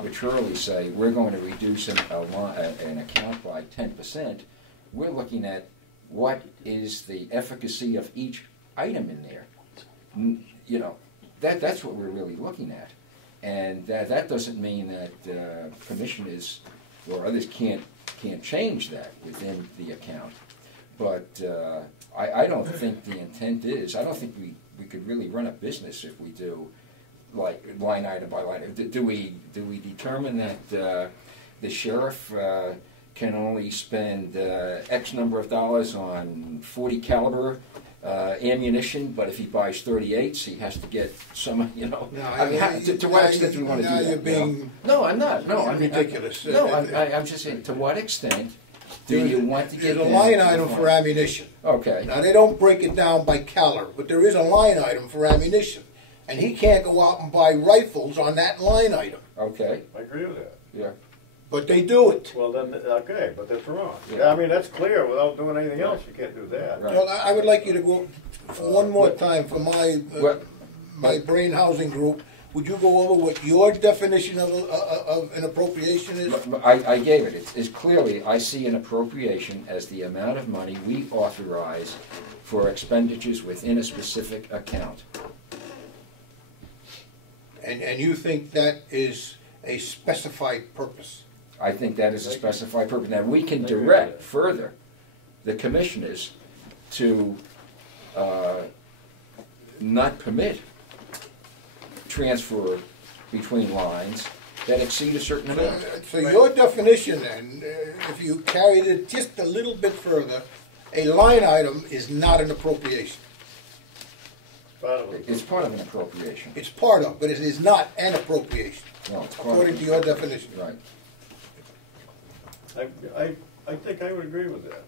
arbitrarily say we're going to reduce an account by 10%. We're looking at what is the efficacy of each item in there. You know, that's what we're really looking at. And that doesn't mean that commissioners or others can't change that within the account. But I don't think the intent is, I don't think we could really run a business if we do like line item by line item. Do we determine that the sheriff can only spend X number of dollars on .40 caliber ammunition, but if he buys 38s, he has to get some, you know. No, I mean, to what extent do we want to do that? You're being no, I'm not. No, I'm ridiculous. I'm just saying, to what extent do you want to get there's a line item for ammunition. Okay. Now, they don't break it down by caliber, but there is a line item for ammunition. And he can't go out and buy rifles on that line item. Okay. I agree with that. Yeah. But they do it. Well, then, okay, but that's wrong. Yeah. I mean, that's clear. Without doing anything else, you can't do that. Right. Well, I would like you to go for one more time for my brain housing group. Would you go over what your definition of an appropriation is? I gave it. It's clearly, I see an appropriation as the amount of money we authorize for expenditures within a specific account. And you think that is a specified purpose? I think that is a specified purpose. Now, we can direct further the commissioners to not permit transfer between lines that exceed a certain amount. So your definition, then, if you carried it just a little bit further, a line item is not an appropriation. It's part of an appropriation. It's part of, but it is not an appropriation, No, it's part according of to your definition. Right. I think I would agree with that.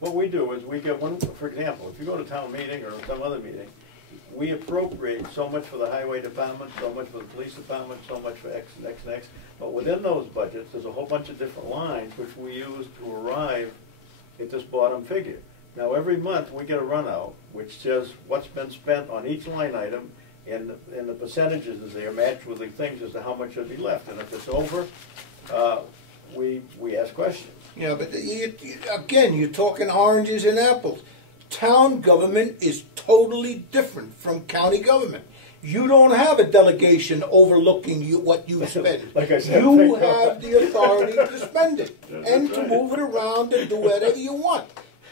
What we do is we get one, for example, if you go to town meeting or some other meeting, we appropriate so much for the highway department, so much for the police department, so much for X and X and X. But within those budgets, there's a whole bunch of different lines which we use to arrive at this bottom figure. Now, every month we get a run out which says what's been spent on each line item, and the percentages as they are matched with the things as to how much should be left. And if it's over, we ask questions. Yeah, but again, you're talking oranges and apples. Town government is totally different from county government. You don't have a delegation overlooking what you spend. Like I said, you have the authority to spend it and to move it around and do whatever you want.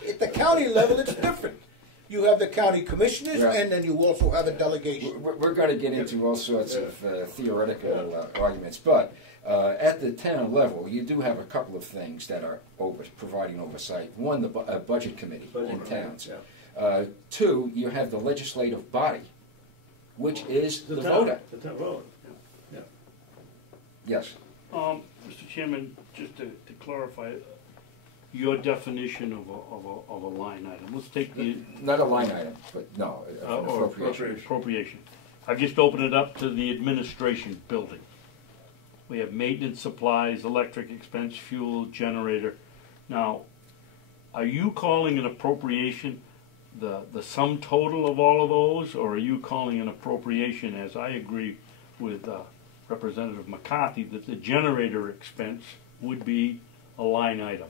At the county level, it's different. You have the county commissioners, and then you also have a delegation. We're going to get into all sorts of theoretical arguments, but at the town level, you do have a couple of things that are providing oversight. One, the budget committee in towns. Yeah. Two, you have the legislative body, which is the voter. The town vote. Yeah. Yes. Mr. Chairman, just to clarify, your definition of a line item. Let's take the... Not a line item, but no, an appropriation. Appropriation. I've just opened it up to the administration building. We have maintenance supplies, electric expense, fuel, generator. Now, are you calling an appropriation the sum total of all of those, or are you calling an appropriation, as I agree with Representative McCarthy, that the generator expense would be a line item?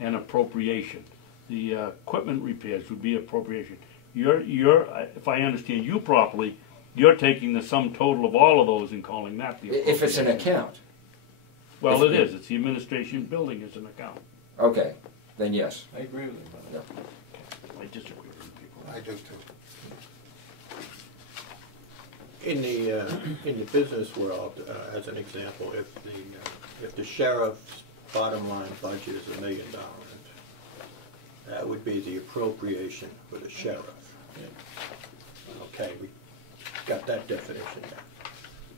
And appropriation. The equipment repairs would be appropriation. If I understand you properly, you're taking the sum total of all of those and calling that the appropriation. If it's an account. Well, it is. It's the administration building as an account. Okay, then yes. I agree with you. I disagree with people. I do too. In the business world, as an example, if the sheriff's bottom line budget is $1 million, that would be the appropriation for the sheriff. Okay, we got that definition there.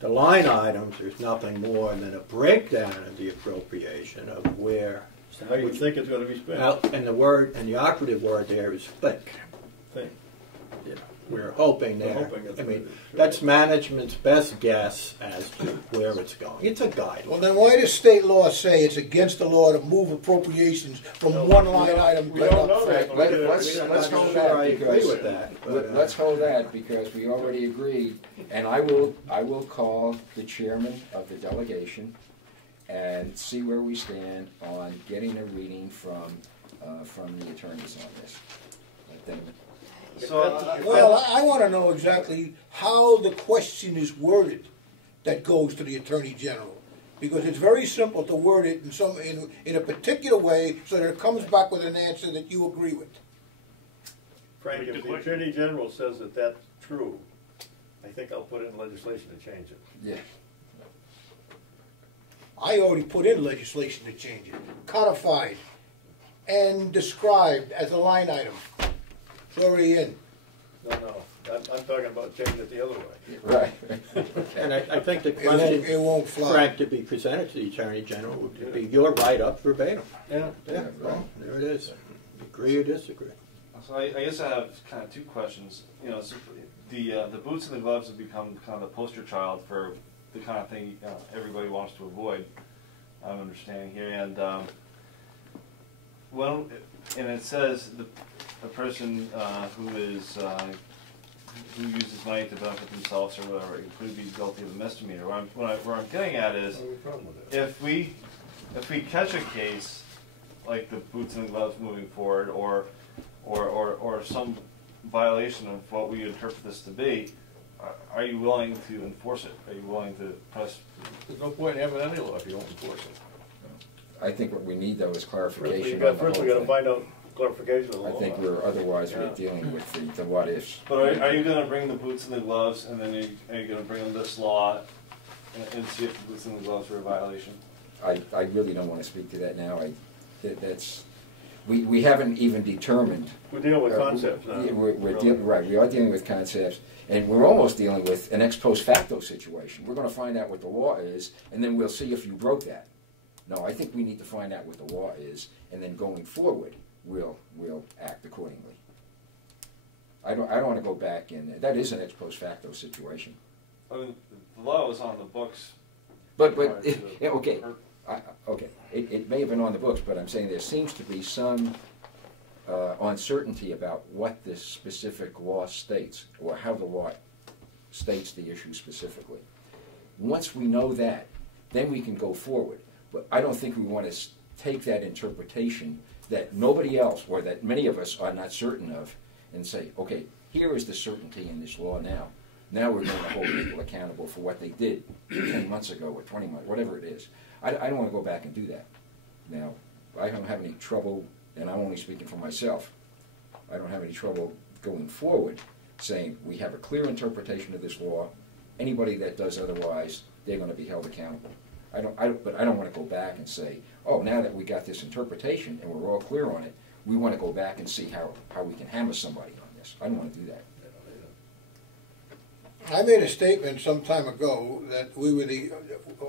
The line items, there's nothing more than a breakdown of the appropriation of where. So how you think it's going to be spent? And the operative word there is think. Think. Yeah. we're hoping We're there. hoping it's I mean, good. that's management's best guess as to where it's going. It's a guide. Well, then why does state law say it's against the law to move appropriations from No, one we line don't- item we to don't another? know that. Let's I'm not hold sure that I agree because with that. But, let's hold that because we already agreed, and I will call the chairman of the delegation and see where we stand on getting a reading from the attorneys on this. Then- Well, I want to know exactly how the question is worded that goes to the Attorney General. Because it's very simple to word it in a particular way so that it comes back with an answer that you agree with. Frank, if the Attorney General says that that's true, I think I'll put in legislation to change it. Yeah. I already put in legislation to change it, codified and described as a line item. It's already in. No, I'm talking about changing it the other way. Right. and I think the It question, won't fly. Frank, to be presented to the Attorney General would be your write-up verbatim. Yeah. Yeah, well, there it is. Agree or disagree. So I guess I have kind of two questions. You know, so the boots and the gloves have become kind of the poster child for the kind of thing everybody wants to avoid. I'm understanding here, and well, and it says the person who uses money to benefit themselves or whatever could be guilty of a misdemeanor. Where I'm getting at is, No problem with that. if we catch a case like the boots and gloves moving forward, or some violation of what we interpret this to be, are you willing to enforce it? Are you willing to press? There's no point in having any law if you don't enforce it. I think what we need though is First, clarification. we on the got whole to thing. find out clarification of the law. I think otherwise we're Yeah. dealing with the what ifs. But are you going to bring the boots and the gloves, and then are you going to bring them this law and see if the boots and the gloves are a violation? I really don't want to speak to that now. We haven't even determined. We're dealing with concepts now. We're Really. right. We are dealing with concepts, and we're almost dealing with an ex post facto situation. We're going to find out what the law is, and then we'll see if you broke that. No, I think we need to find out what the law is, and then going forward, we'll act accordingly. I don't want to go back in. That is an ex post facto situation. I mean, the law was on the books. But prior to yeah, okay. or- Okay, it may have been on the books, but I'm saying there seems to be some uncertainty about what this specific law states, or how the law states the issue specifically. Once we know that, then we can go forward. But I don't think we want to take that interpretation that nobody else, or that many of us are not certain of, and say, okay, here is the certainty in this law now. Now we're going to hold people accountable for what they did 10 months ago or 20 months, whatever it is. I don't want to go back and do that. Now, I don't have any trouble, and I'm only speaking for myself, I don't have any trouble going forward saying we have a clear interpretation of this law. Anybody that does otherwise, they're going to be held accountable. But I don't want to go back and say, oh, now that we got this interpretation and we're all clear on it, we want to go back and see how we can hammer somebody on this. I don't want to do that. I made a statement some time ago that we were the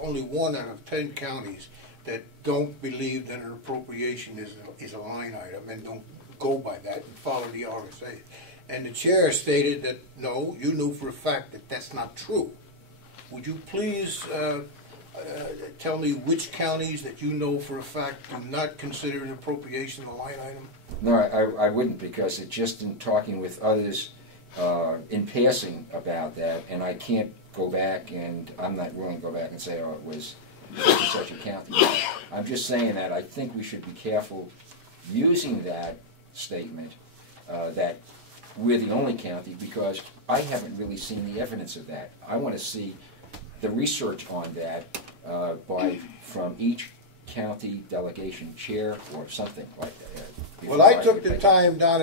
only one out of 10 counties that don't believe that an appropriation is a line item and don't go by that and follow the RSA. And the chair stated that, no, you knew for a fact that that's not true. Would you please tell me which counties that you know for a fact do not consider an appropriation a line item? No, I wouldn't, because it just in talking with others in passing about that, and I can't go back, and I'm not willing to go back and say, oh, it was such and such a county. No, I'm just saying that I think we should be careful using that statement that we're the only county, because I haven't really seen the evidence of that. I want to see the research on that from each county delegation chair or something like that. Well, I took the time down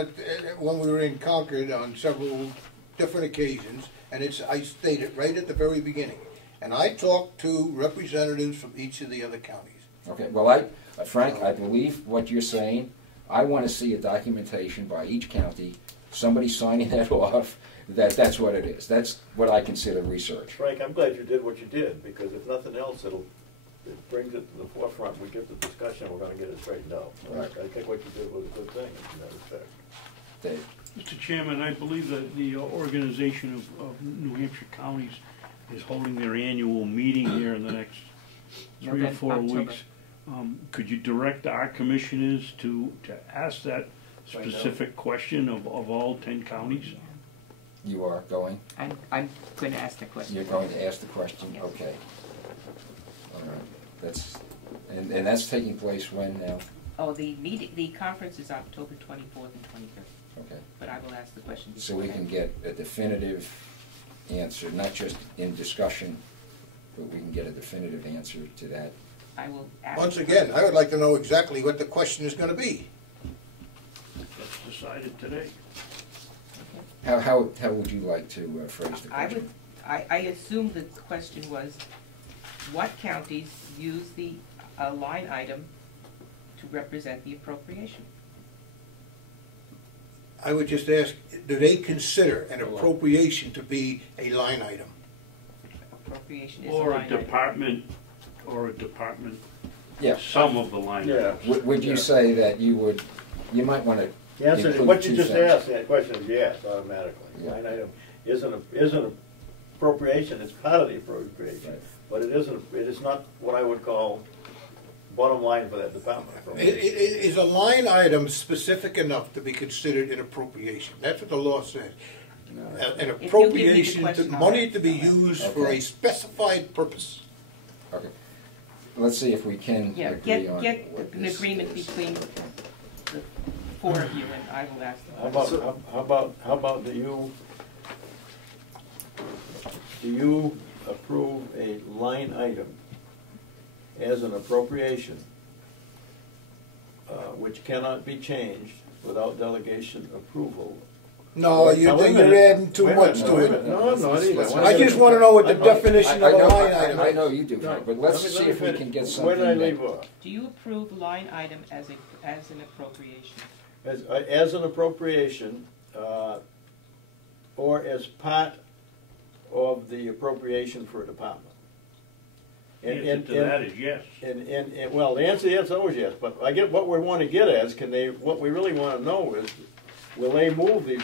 when we were in Concord on several different occasions, and I stated right at the very beginning. And I talked to representatives from each of the other counties. Okay, well, Frank, I believe what you're saying. I want to see a documentation by each county, somebody signing that off, that's what it is. That's what I consider research. Frank, I'm glad you did what you did, because if nothing else, it brings it to the forefront. We get the discussion, we're going to get it straightened out. Right. I think what you did was a good thing in that respect. Mr. Chairman, I believe that the organization of New Hampshire counties is holding their annual meeting here in the next 3 or 4 weeks. Could you direct our commissioners to ask that specific question of all 10 counties? You are going? I'm going to ask the question. You're going to ask the question? Yes. Okay. All right. And that's taking place when now? Oh, the conference is October 24th and 25th. Okay. But I will ask the question. So we can get a definitive answer, not just in discussion, but we can get a definitive answer to that. I will ask. Once again, I would like to know exactly what the question is going to be. That's decided today. How would you like to phrase the question? I assume the question was, what counties use the line item to represent the appropriation? I would just ask, do they consider an appropriation to be a line item? Appropriation is Or a a line item. department, Yeah. some of the line Yeah. items. Would you say that you might want to The answer to include what you two just things? asked, that question is yes, automatically. Yeah. Line item isn't appropriation, it's part of the appropriation. Right. But it is not what I would call bottom line for that department. Is a line item specific enough to be considered an appropriation? That's what the law says. An If you give me the appropriation, question, I'll money answer to be that. used for a Okay. specified purpose. Okay. Let's see if we can Yeah, agree on get what an this agreement is. between the 4 of you, and I will ask the How question. about, how about do you approve a line item as an appropriation, which cannot be changed without delegation approval? No, you're adding too much to it. No, I'm not either. I just want to know what the definition of a line item I is. know you do, Frank, but let's see if we can get something. Where did I that- leave off? Do you approve line item as an appropriation? As an appropriation, or as part of the appropriation for a department. The answer to that is yes. And well, the answer is always yes, but I get what we want to get at is what we really want to know is, will they move these,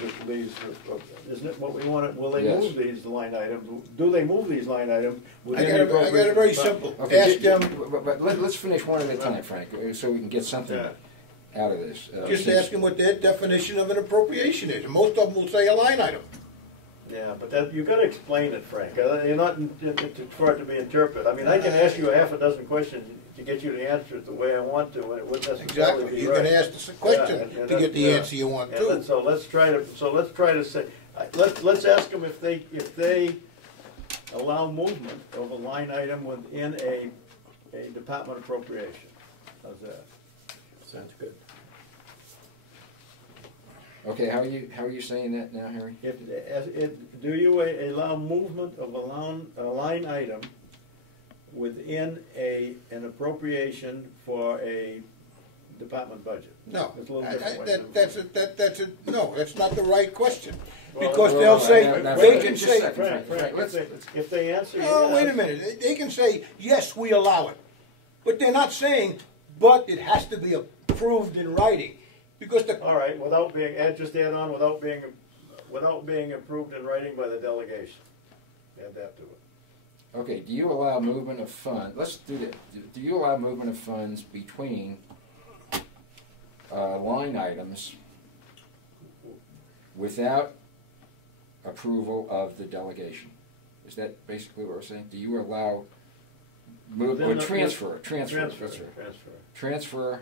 isn't it what we want to, will they Yes. move these line items? Do they move these line items I within the got it appropriation? very simple. Okay, Ask them, but let's finish one at a time, Frank, so we can get something Yeah. out of this. just since- ask them what their definition of an appropriation is. And most of them will say a line item. Yeah, but that, you've got to explain it, Frank. You're not for it to be interpreted. I mean, I can ask you a half a dozen questions to get you to answer it the way I want to, and it wouldn't necessarily Exactly. be You right. can ask us a question Yeah, to get the yeah. answer you want And to. so let's try to say, let's ask them if they allow movement of a line item within a department appropriation. How's that? Sounds good. Okay, how are you saying that now, Harry? Do you allow movement of a line item within an appropriation for a department budget? No, It's a little different. no, that's not the right question. Well, Because well, they'll well, say, now, they Frank, can just a say, second. Frank, Frank, let's- if they answer yes. oh, wait a minute, they can say, yes, we allow it. But they're not saying, but it has to be approved in writing. Because the, All right, without being approved in writing by the delegation. Add that to it. Okay, do you allow movement of funds, let's do that, do you allow movement of funds between line items without approval of the delegation? Is that basically what we're saying? Do you allow Within the- transfer Transfer.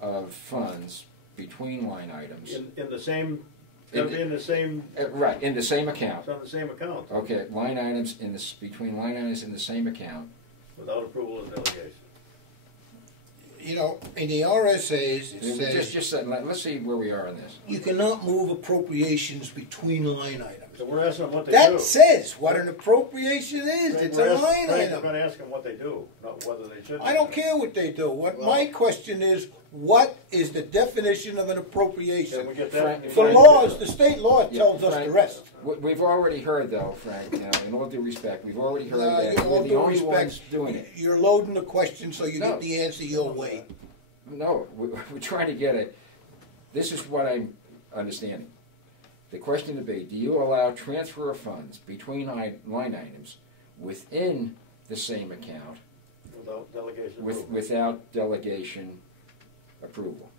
of funds between line items? In the same, In- in the same, Right, in the same account. it's on the same account, Okay, line items in this, between line items in the same account. without approval of delegation. you know, in the RSA's, it says, Let's see where we are on this. you cannot move appropriations between line items. So we're asking them what they That do. says what an appropriation is. Frank, It's we're a asking- line Frank, We're item. gonna ask them what they do, not whether they should. I don't care what they do. What Well- my question is, what is the definition of an Can appropriation? we get Frank- that? The laws, the state law Yeah, tells us Frank, the rest. We've already heard though, Frank, in all due respect, we've already heard Uh, that in all we're the due only respect, ones doing it. You're loading the question so you No. get the answer your way. No, we're trying to get it. This is what understanding. The question to be, do you allow transfer of funds between line items within the same account Without delegation approval. without delegation approval?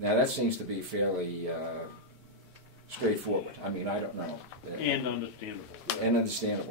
Now that seems to be fairly straightforward. I mean, I don't know. And understandable. And understandable.